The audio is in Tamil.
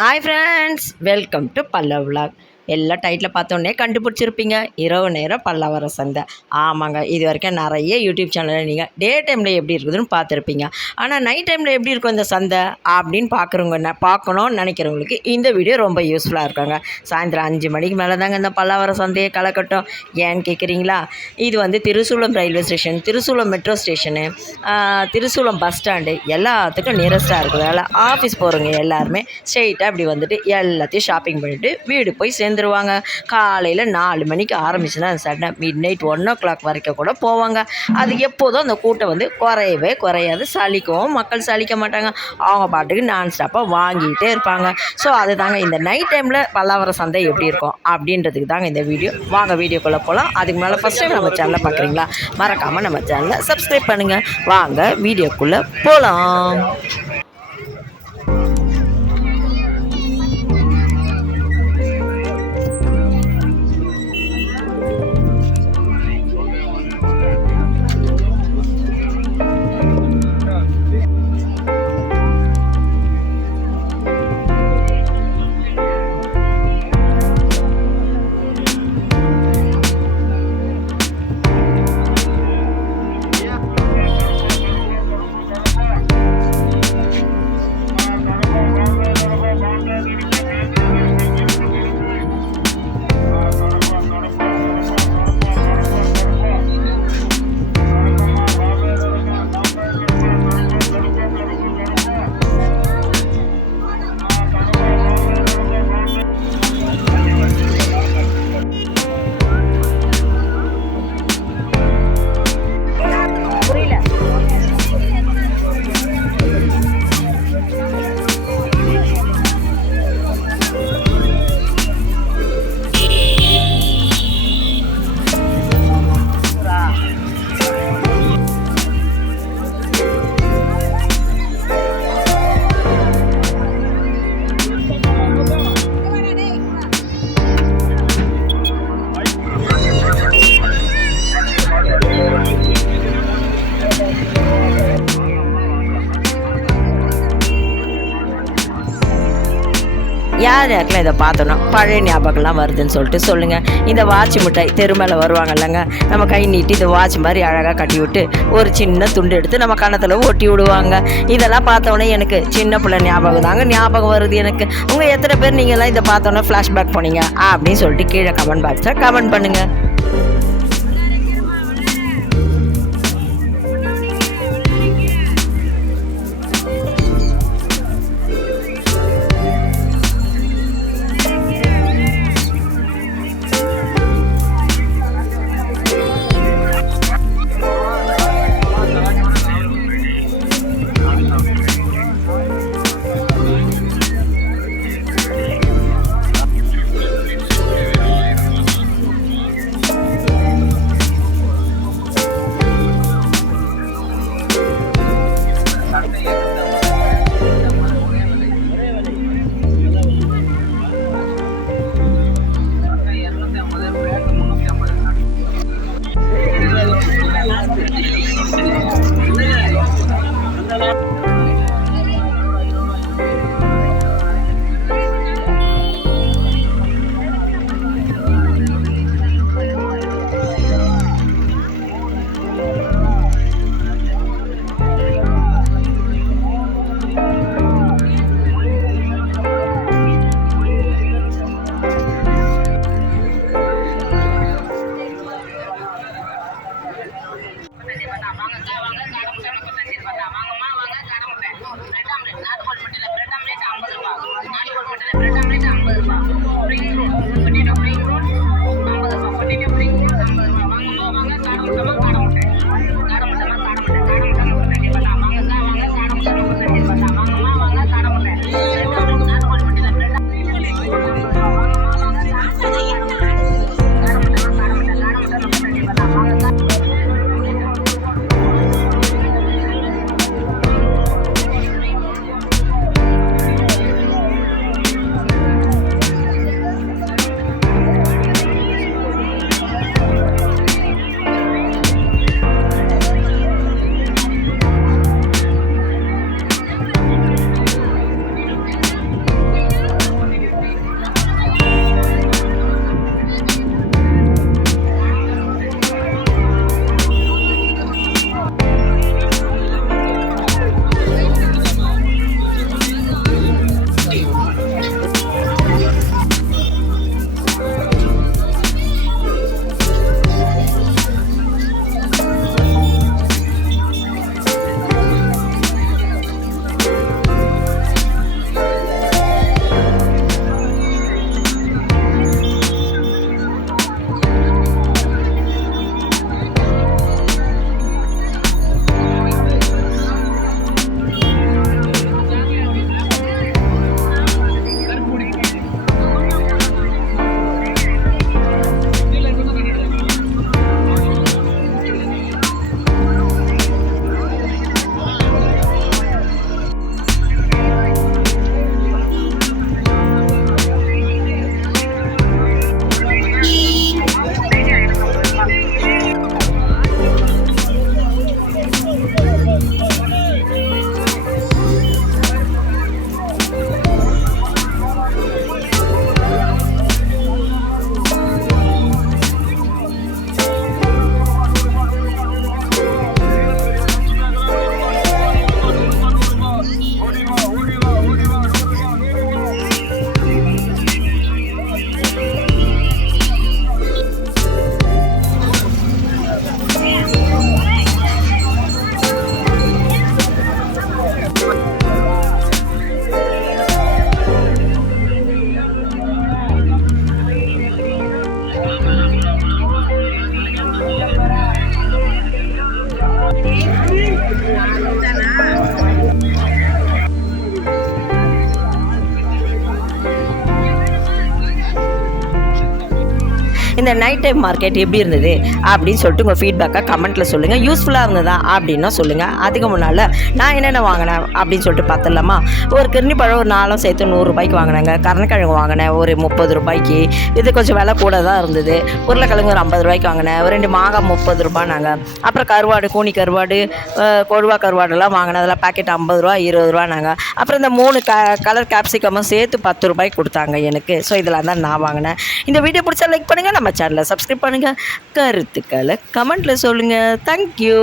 hi friends welcome to Pallav vlog எல்லாம் டைட்டில் பார்த்தோன்னே கண்டுபிடிச்சிருப்பீங்க. இரவு நேரம் பல்லவர சந்தை. ஆமாங்க இது வரைக்கும் நிறைய யூடியூப் சேனலில் நீங்கள் டே டைமில் எப்படி இருக்குதுன்னு பார்த்துருப்பீங்க. ஆனால் நைட் டைமில் எப்படி இருக்கும் இந்த சந்தை? அப்படின்னு பார்க்குறவங்க என்ன பார்க்கணும்னு நினைக்கிறவங்களுக்கு இந்த வீடியோ ரொம்ப யூஸ்ஃபுல்லாக இருக்குங்க. சாயந்தரம் அஞ்சு மணிக்கு மேலே தாங்க இந்த பல்லவர சந்தையை கலக்கட்டும். ஏன்னு கேட்குறீங்களா? இது வந்து Thirusoolam railway station Thirusoolam metro station Thirusoolam bus stand எல்லாத்துக்கும் நியரஸ்ட்டாக இருக்கிறதால ஆஃபீஸ் போகிறவங்க எல்லாருமே ஸ்ட்ரெயிட்டாக இப்படி வந்துட்டு எல்லாத்தையும் ஷாப்பிங் பண்ணிவிட்டு வீடு போய் சேர்ந்து வந்துடுவாங்க காலையில் நாலு மணிக்கு ஆரம்பிச்சுன்னா அந்த சட்டை midnight one o'clock வரைக்கும் கூட போவாங்க. அது எப்போதும் அந்த கூட்டம் வந்து குறையவே குறையாது. சலிக்கவும் மக்கள் சலிக்க மாட்டாங்க. அவங்க பாட்டுக்கு நான் ஸ்டாப்பாக வாங்கிட்டே இருப்பாங்க. ஸோ அதுதாங்க இந்த நைட் டைமில் பல்லாவர சந்தை எப்படி இருக்கும்? அப்படின்றதுக்கு தாங்க இந்த வீடியோ. வாங்க வீடியோக்குள்ளே போகலாம் அதுக்கு மேலே ஃபஸ்ட் டைம் நம்ம சேனலை பார்க்குறீங்களா மறக்காமல் நம்ம சேனலை சப்ஸ்கிரைப் பண்ணுங்கள் வாங்க வீடியோக்குள்ளே போகலாம் யார் யாருக்கெல்லாம் இதை பார்த்தோன்னா பழைய ஞாபகம்லாம் வருதுன்னு சொல்லிட்டு சொல்லுங்கள் இந்த வாட்ச் மிட்டாய் தெரு மேலே வருவாங்க இல்லைங்க. நம்ம கை நீட்டி இந்த வாட்ச் மாதிரி அழகாக கட்டி விட்டு ஒரு சின்ன துண்டு எடுத்து நம்ம கணத்தில் ஒட்டி விடுவாங்க. இதெல்லாம் பார்த்தோன்னே எனக்கு சின்ன பிள்ளை ஞாபகம் தாங்க ஞாபகம் வருது எனக்கு. உங்கள் எத்தனை பேர் நீங்கள்லாம் இதை பார்த்தோன்னே ஃப்ளாஷ்பேக் போனீங்க? அப்படின்னு சொல்லிட்டு கீழே கமெண்ட் பாக்ஸில் கமெண்ட் பண்ணுங்கள் இந்த நைட் டைம் மார்க்கெட் எப்படி இருந்தது அப்படின்னு சொல்லிட்டு உங்கள் ஃபீட்பேக்காக கமெண்ட்டில் சொல்லுங்கள் யூஸ்ஃபுல்லாக இருந்ததா அப்படின்னா சொல்லுங்கள் அதுக்கு முன்னால் நான் என்னென்ன வாங்கினேன் அப்படின்னு சொல்லிட்டு பார்த்துடலாமா? ஒரு கிருணி பழம் ஒரு நாலும் சேர்த்து நூறுரூபாய்க்கு வாங்கினாங்க. கருணக்கிழங்கு வாங்கினேன் ஒரு முப்பது ரூபாய்க்கு. இது கொஞ்சம் விலை கூட தான் இருந்தது. உருளைக்கிழங்கு ஒரு ஐம்பது ரூபாய்க்கு வாங்கினேன். ஒரு ரெண்டு மாங்காய் முப்பது ரூபானாங்க அப்புறம் கருவாடு கூனி கருவாடு அஹ், கொடுவா கருவாடெல்லாம் வாங்கினேன். அதெல்லாம் பாக்கெட் ஐம்பது ரூபா இருபது ரூபானாங்க அப்புறம் இந்த மூணு க கலர் கேப்சிகமும் சேர்த்து பத்து ரூபாய்க்கு கொடுத்தாங்க எனக்கு. ஸோ இதெல்லாம் தான் நான் வாங்கினேன். இந்த வீடியோ பிடிச்சா லைக் பண்ணுங்கள் நம்ம சேனலை சப்ஸ்கிரைப் பண்ணுங்கள் கருத்துக்களை கமெண்ட்டில் சொல்லுங்கள் தேங்க்யூ